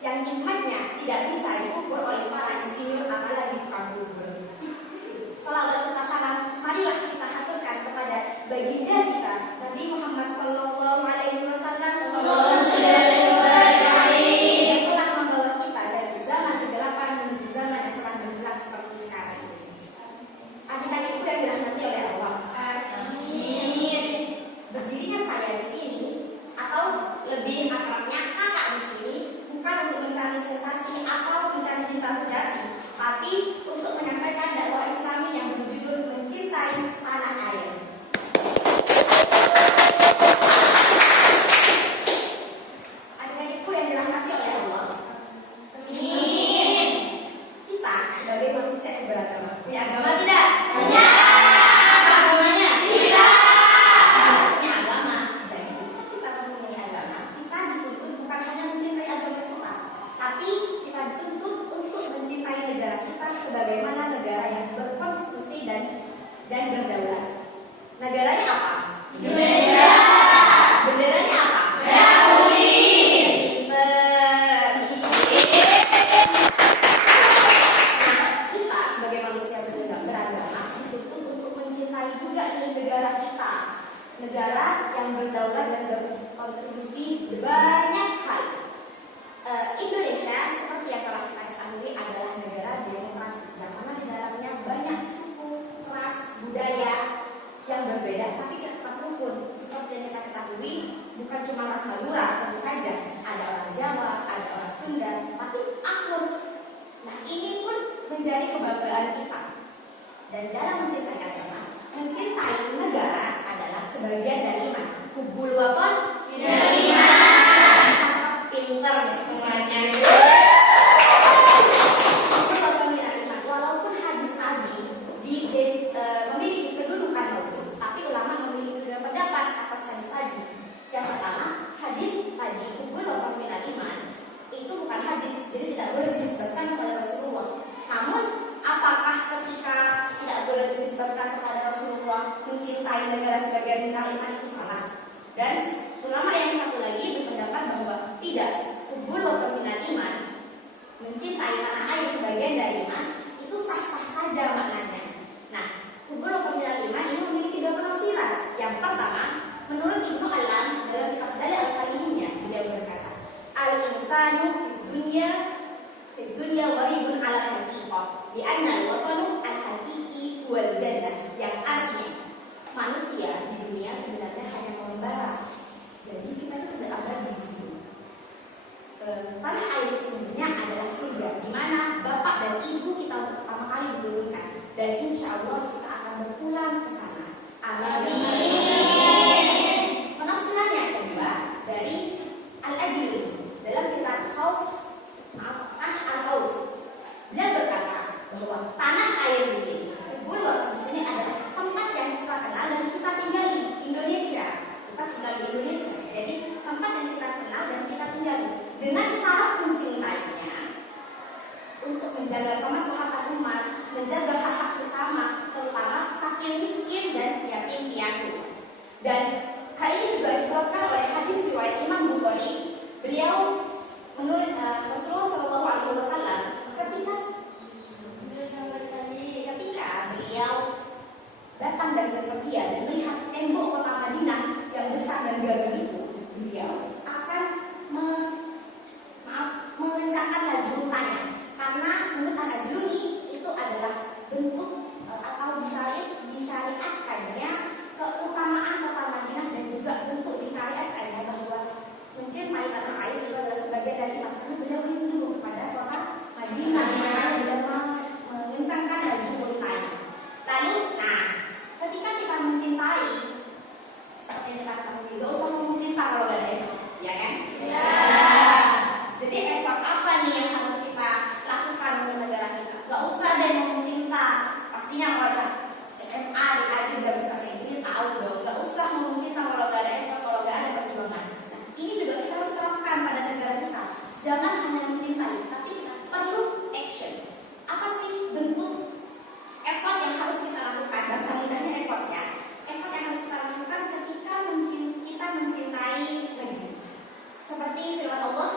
yang nikmatnya tidak bisa diukur oleh para insinyur apalagi tukang kubur. Shalawat serta salam marilah kita haturkan kepada baginda kita Nabi Muhammad Sallallahu Alaihi Wasallam yang telah membawa kita dari zaman kegelapan menuju zaman yang telah bergerak seperti sekarang ini. Adik-adikku yang dirahmati oleh Allah. Amin. Berdirinya saya di sini atau lebih akrabnya kakak di sini bukan untuk mencari sensasi atau mencari cinta sejati, tapi untuk menyampaikan dakwah Islami yang berjudul mencintai tanah air. Adik-adikku yang dirahmati oleh Allah. Amin. Kita sebagai manusia yang beragama punya agama tidak? Punya. Apa agamanya? Tidak. Punya agama. Jadi kita mempunyai agama, kita dituntut bukan hanya mencintai agama kita, tapi kita dituntut untuk mencintai negara kita sebagaimana negara yang berkonstitusi dan berdaulat. Negaranya apa? Indonesia. Benderanya apa? Merah putih. Pinter. Kita sebagai manusia beragama dituntut untuk mencintai juga negara kita, negara yang berdaulat dan berkontribusi banyak hal. Indonesia seperti yang telah kita ketahui adalah negara demokrasi yang mana di dalamnya banyak suku, ras, budaya yang berbeda tapi tetap rukun. Seperti yang kita ketahui bukan cuma ras Madura tentu saja, ada orang Jawa, ada orang Sunda, tapi akur. Nah ini pun menjadi kebanggaan kita. Dan dalam mencintai agama, mencintai negara adalah sebagian dari iman. Hubbul waton minal iman. Pinter semuanya. Walaupun hadis Nabi memiliki kedudukan maupun, tapi ulama memiliki dua pendapat atas hadis tadi. Yang pertama, hadis tadi hubbul waton minal iman itu bukan hadis, jadi tidak boleh disebutkan kepada Rasulullah. Namun, apakah ketika tidak boleh disebutkan kepada Rasulullah mencintai negara sebagai minal iman itu salah? Dan ulama yang satu lagi berpendapat bahwa tidak, hubbul waton minal iman, mencintai tanah air sebagian dari iman itu sah-sah saja maknanya. Nah, hubbul waton minal iman ini memiliki dua penafsiran. Yang pertama, menurut Ibnu Alam dalam kitab Dalil Al-Fahimnya, beliau berkata, al-insanu fid dunya waribun ala haqiqah bi anna al-watanu al-haqiqi wal jannah, yang artinya manusia di dunia sebenarnya hanya mengembara. Jadi kita itu tidak abadi di sini. Tanah air sesungguhnya adalah surga di mana bapak dan ibu kita untuk pertama kali diturunkan, dan insya Allah kita akan berpulang ke sana. Amin. Penafsiran yang kedua dari Al-Ajuri dalam kitab Ash al-Khawf, dia berkata bahwa tanah air di sini, hubbul waton di sini adalah tempat yang kita kenal dan kita tinggali, Indonesia. Kita tinggal di Indonesia. Jadi tempat yang kita kenal dan kita tinggali dengan syarat mencintainya untuk menjaga kemaslahatan umat, menjaga hak-hak sesama, terutama fakir miskin dan yatim piatu. Dan hal ini juga dikuatkan oleh hadis riwayat Imam Bukhari. Beliau menurut Rasulullah Shallallahu Alaihi Wasallam ketika beliau datang dari berpergian dan melihat tembok kota Madinah yang besar dan gagah itu, beliau akan mengencangkan laju rupanya, karena menurut Al-Ajuri itu adalah bentuk atau disyariatkannya keutamaan kota Madinah dan juga bentuk disyariatkannya bahwa mencintai tanah air itu adalah sebagian dari iman. Karena beliau rindu kepada kota Madinah, beliau mengencangkan laju rupanya. Lalu, ketika kita mencintai, seperti yang kita ketahui, gak usah ngomong cinta kalau gak ada effort, ya kan? Ya. Jadi effort apa nih yang harus kita lakukan untuk negara kita? Gak usah deh ngomong cinta. Pastinya kalau ada SMA, adik-adik udah bisa kayak gini, tahu dong. Gak usah ngomong cinta kalau gak ada effort, kalau gak ada perjuangan. Nah, ini juga kita harus terapkan pada negara kita. Jangan hanya mencintai, tapi kita perlu action. Apa sih bentuk effort yang harus kita lakukan? Bahasa mudahnya effortnya. Effort yang harus kita lakukan ketika kita mencintai negeri. Seperti firman Allah,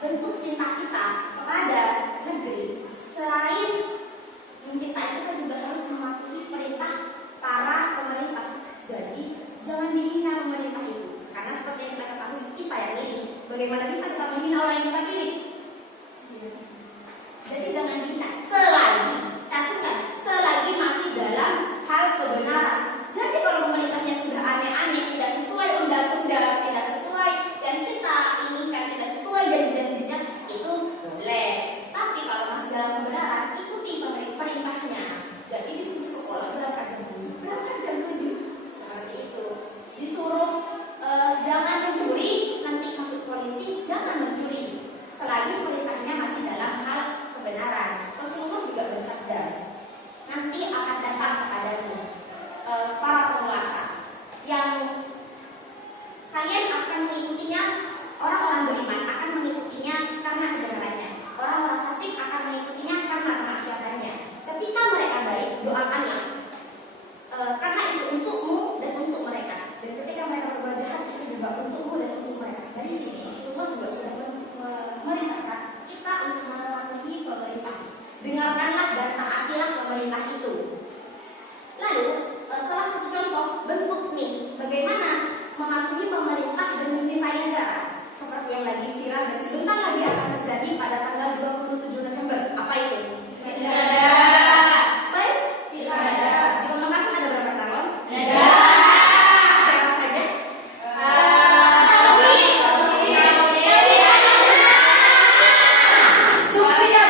bentuk cinta kita kepada negeri, selain mencintai, kita juga harus mematuhi perintah para pemerintah. Jadi jangan dihina pemerintah itu, karena seperti yang kita ketahui, kita yang milih. Bagaimana bisa kita menghina orang yang kita pilih? Jadi jangan dihina selagi, catatkan, selagi masih dalam hal kebenaran. Jadi kalau pemerintahnya sudah aneh-aneh, tidak sesuai undang-undang, tidak sesuai yang kita inginkan, tidak sesuai janji-janjinya, itu boleh. Tapi kalau masih dalam kebenaran, ikuti perintahnya. Jadi disuruh sekolah berangkat jam 7, berangkat jam 7, seperti itu. Disuruh jangan mencuri, nanti masuk polisi, jangan mencuri. Selagi perintahnya masih dalam hal kebenaran. Rasulullah juga bersabda, nanti akan datang kepadamu para penguasa yang kalian akan mengikutinya. Orang-orang beriman akan mengikutinya karena kebenarannya, orang-orang fasik akan mengikutinya karena kemaksiatannya. Ketika mereka baik, doakanlah, karena itu untukmu dan untuk mereka. Dan ketika mereka berbuat jahat, itu juga untukmu dan untuk mereka. Dari sini Rasulullah juga sudah memerintahkan kita untuk mematuhi pemerintah. Dengarkanlah dan taatilah pemerintah itu. Lalu salah satu contoh bentuk nih, bagaimana mematuhi pemerintah dan mencintai negara, seperti yang lagi viral dan sebentar lagi akan terjadi pada tanggal 27 November. Apa itu? Pilkada. Baik? Pilkada. Di Pamekasan ada berapa calon? Ada. Siapa saja? Supri.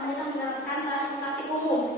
pemerintah menerapkan transportasi umum